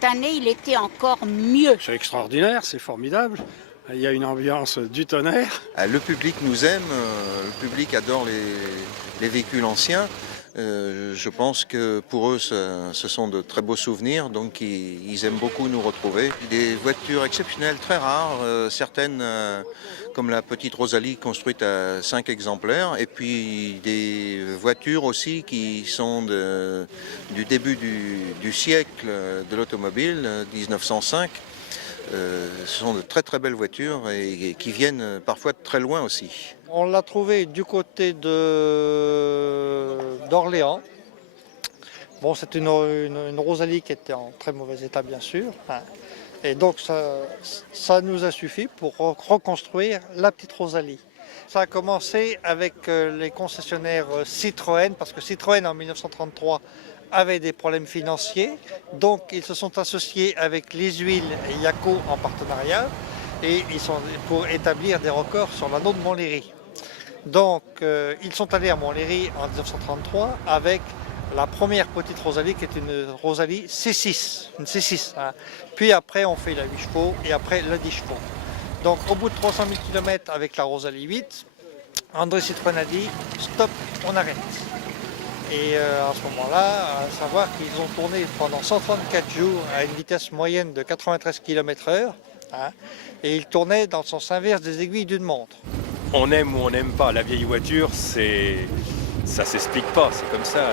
cette année, il était encore mieux. C'est extraordinaire, c'est formidable. Il y a une ambiance du tonnerre. Le public nous aime, le public adore les véhicules anciens. Je pense que pour eux, ce sont de très beaux souvenirs, donc ils aiment beaucoup nous retrouver. Des voitures exceptionnelles, très rares, certaines comme la petite Rosalie construite à 5 exemplaires, et puis des voitures aussi qui sont du début du siècle de l'automobile, 1905. Ce sont de très très belles voitures et qui viennent parfois de très loin aussi. On l'a trouvé du côté d'Orléans. Bon, c'est une Rosalie qui était en très mauvais état, bien sûr. Et donc, ça nous a suffi pour reconstruire la petite Rosalie. Ça a commencé avec les concessionnaires Citroën, parce que Citroën, en 1933, avait des problèmes financiers. Donc, ils se sont associés avec les huiles et Yaco en partenariat. Et ils sont pour établir des records sur l'anneau de Montlhéry. Donc, ils sont allés à Montlhéry en 1933 avec la première petite Rosalie qui est une Rosalie C6, une C6. Hein. Puis après, on fait la 8 chevaux et après la 10 chevaux. Donc, au bout de 300 000 km avec la Rosalie 8, André Citroën a dit « stop, on arrête ». Et à ce moment-là, à savoir qu'ils ont tourné pendant 134 jours à une vitesse moyenne de 93 km/h. Hein, et ils tournaient dans le sens inverse des aiguilles d'une montre. On aime ou on n'aime pas la vieille voiture, ça s'explique pas, c'est comme ça.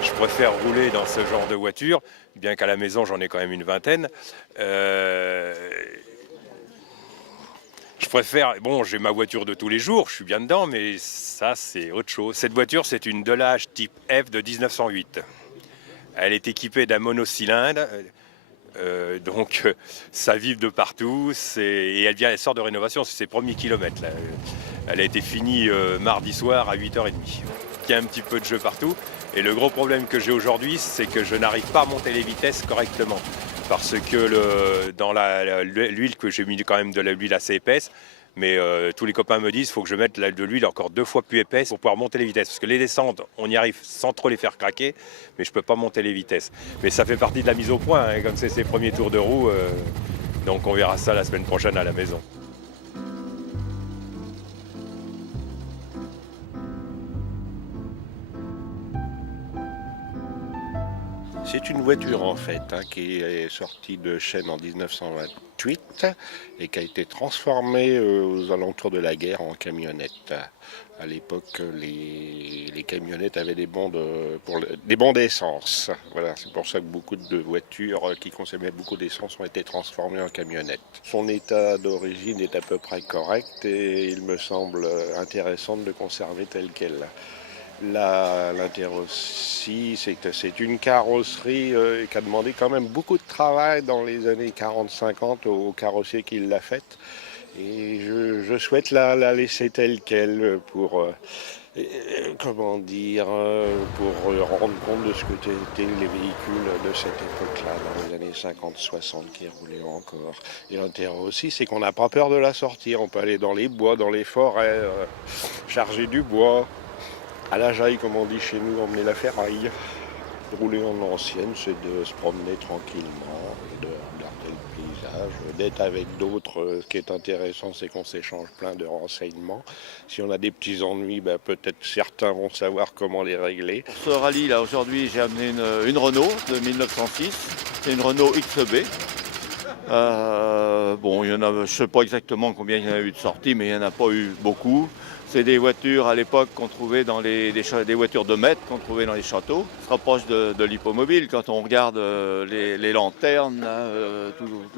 Je préfère rouler dans ce genre de voiture, bien qu'à la maison j'en ai quand même une vingtaine. Je préfère, bon, j'ai ma voiture de tous les jours, je suis bien dedans, mais ça c'est autre chose. Cette voiture, c'est une Delage type F de 1908. Elle est équipée d'un monocylindre. Donc ça vibre de partout et elle sort de rénovation, c'est ses premiers kilomètres. Là. Elle a été finie mardi soir à 8h30. Il y a un petit peu de jeu partout et le gros problème que j'ai aujourd'hui, c'est que je n'arrive pas à monter les vitesses correctement parce que dans l'huile que j'ai mis quand même de l'huile assez épaisse, mais tous les copains me disent qu'il faut que je mette de l'huile encore 2 fois plus épaisse pour pouvoir monter les vitesses. Parce que les descentes, on y arrive sans trop les faire craquer, mais je ne peux pas monter les vitesses. Mais ça fait partie de la mise au point, hein, comme c'est ses premiers tours de roue. Donc on verra ça la semaine prochaine à la maison. C'est une voiture en fait qui est sortie de chaîne en 1928 et qui a été transformée aux alentours de la guerre en camionnette. À l'époque, les camionnettes avaient des bons d'essence. Voilà, c'est pour ça que beaucoup de voitures qui consommaient beaucoup d'essence ont été transformées en camionnettes. Son état d'origine est à peu près correct et il me semble intéressant de le conserver tel quel. L'intérêt aussi, c'est que c'est une carrosserie qui a demandé quand même beaucoup de travail dans les années 40-50 au carrossier qui l'a faite. Et je souhaite la laisser telle qu'elle pour, pour rendre compte de ce que étaient les véhicules de cette époque-là, dans les années 50-60 qui roulaient encore. Et l'intérêt aussi, c'est qu'on n'a pas peur de la sortir. On peut aller dans les bois, dans les forêts, charger du bois. À la jaille, comme on dit chez nous, emmener la ferraille. Rouler en ancienne, c'est de se promener tranquillement, de regarder le paysage, d'être avec d'autres. Ce qui est intéressant, c'est qu'on s'échange plein de renseignements. Si on a des petits ennuis, peut-être certains vont savoir comment les régler. Pour ce rallye, là, aujourd'hui, j'ai amené une Renault de 1906. C'est une Renault XB. Bon, il y en a, je ne sais pas exactement combien il y en a eu de sorties, mais il n'y en a pas eu beaucoup. C'est des voitures à l'époque qu'on trouvait dans des voitures de maître qu'on trouvait dans les châteaux. Ça se rapproche de l'hippomobile quand on regarde les lanternes,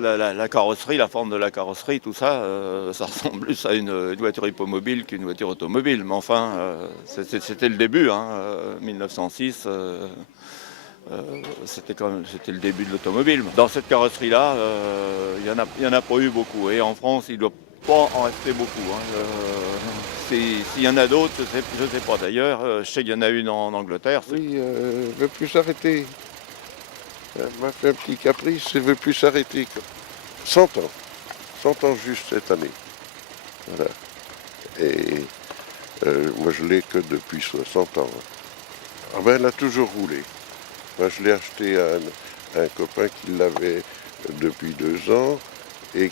la carrosserie, la forme de la carrosserie, tout ça, ça ressemble plus à une voiture hippomobile qu'une voiture automobile. Mais enfin, c'était le début, 1906. C'était le début de l'automobile. Dans cette carrosserie-là, il y en a pas eu beaucoup. Et en France, il ne doit pas en rester beaucoup. S'il y en a d'autres, je ne sais pas. D'ailleurs, je sais qu'il y en a une en Angleterre. Oui, ne veut plus s'arrêter. Elle m'a fait un petit caprice, elle ne veut plus s'arrêter. 100 ans. 100 ans juste cette année. Voilà. Et moi, je l'ai que depuis 60 ans. Ah ben, elle a toujours roulé. Moi, je l'ai acheté un copain qui l'avait depuis 2 ans. Et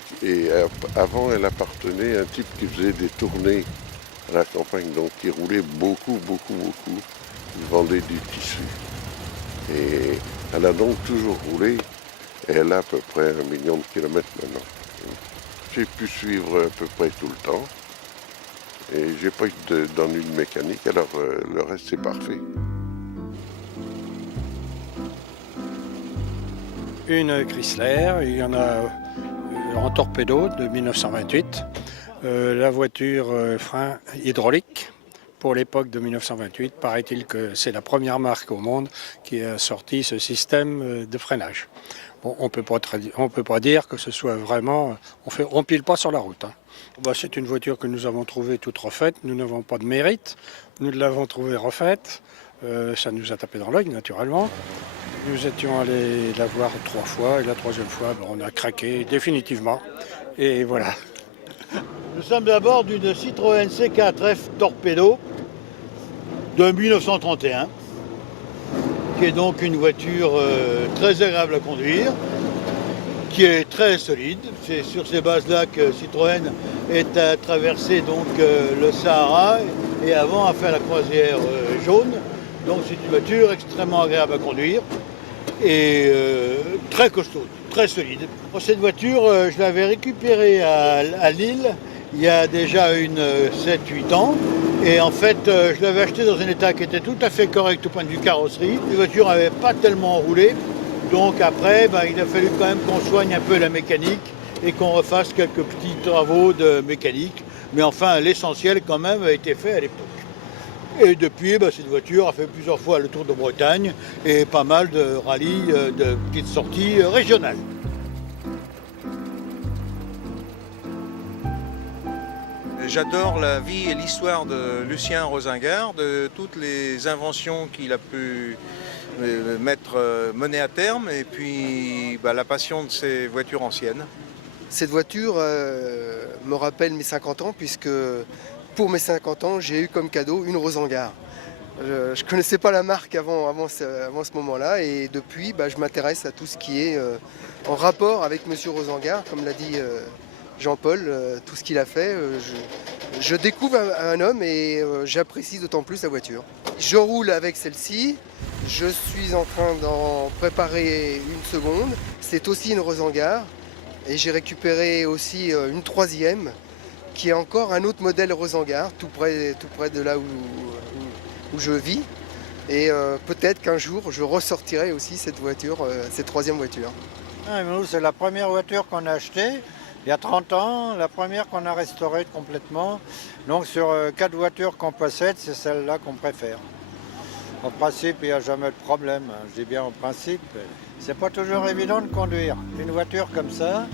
avant, elle appartenait à un type qui faisait des tournées à la campagne, donc qui roulait beaucoup. Il vendait du tissu. Et elle a donc toujours roulé. Et elle a à peu près 1 million de kilomètres maintenant. J'ai pu suivre à peu près tout le temps. Et j'ai pas eu d'ennui de mécanique, alors le reste c'est parfait. Une Chrysler, il y en a en torpedo de 1928. La voiture frein hydraulique pour l'époque de 1928. Paraît-il que c'est la première marque au monde qui a sorti ce système de freinage. Bon, on peut pas dire que ce soit vraiment... On pile pas sur la route. Hein. Bah, c'est une voiture que nous avons trouvée toute refaite. Nous n'avons pas de mérite. Nous l'avons trouvée refaite. Ça nous a tapé dans l'œil, naturellement. Nous étions allés la voir 3 fois. Et la 3e fois, on a craqué définitivement. Et voilà. Nous sommes à bord d'une Citroën C4F Torpedo de 1931, qui est donc une voiture très agréable à conduire, qui est très solide. C'est sur ces bases-là que Citroën est à traverser donc, le Sahara et avant a fait la croisière jaune. Donc c'est une voiture extrêmement agréable à conduire et très costaud, très solide. Cette voiture, je l'avais récupérée à Lille il y a déjà 7-8 ans. Et en fait, je l'avais achetée dans un état qui était tout à fait correct au point de vue carrosserie. La voiture n'avait pas tellement roulé. Donc après, il a fallu quand même qu'on soigne un peu la mécanique et qu'on refasse quelques petits travaux de mécanique. Mais enfin, l'essentiel quand même a été fait à l'époque. Et depuis, cette voiture a fait plusieurs fois le tour de Bretagne et pas mal de rallyes, de petites sorties régionales. J'adore la vie et l'histoire de Lucien Rosengart, de toutes les inventions qu'il a pu mener à terme, et puis la passion de ces voitures anciennes. Cette voiture me rappelle mes 50 ans, puisque pour mes 50 ans, j'ai eu comme cadeau une Rosengart. Je ne connaissais pas la marque avant ce moment-là, et depuis, je m'intéresse à tout ce qui est en rapport avec Monsieur Rosengart, comme l'a dit Jean-Paul, tout ce qu'il a fait. Je découvre un homme et j'apprécie d'autant plus la voiture. Je roule avec celle-ci, je suis en train d'en préparer une seconde. C'est aussi une Rosengart et j'ai récupéré aussi une 3e qui est encore un autre modèle Rosengart, tout près de là où je vis. Et peut-être qu'un jour je ressortirai aussi cette voiture, cette 3e voiture. Nous, c'est la première voiture qu'on a achetée. Il y a 30 ans, la première qu'on a restaurée complètement. Donc sur 4 voitures qu'on possède, c'est celle-là qu'on préfère. En principe, il n'y a jamais de problème. Je dis bien en principe. C'est pas toujours évident de conduire. Une voiture comme ça,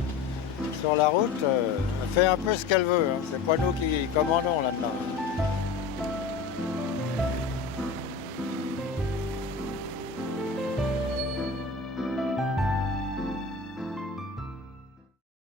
sur la route, elle fait un peu ce qu'elle veut. C'est pas nous qui commandons là-dedans.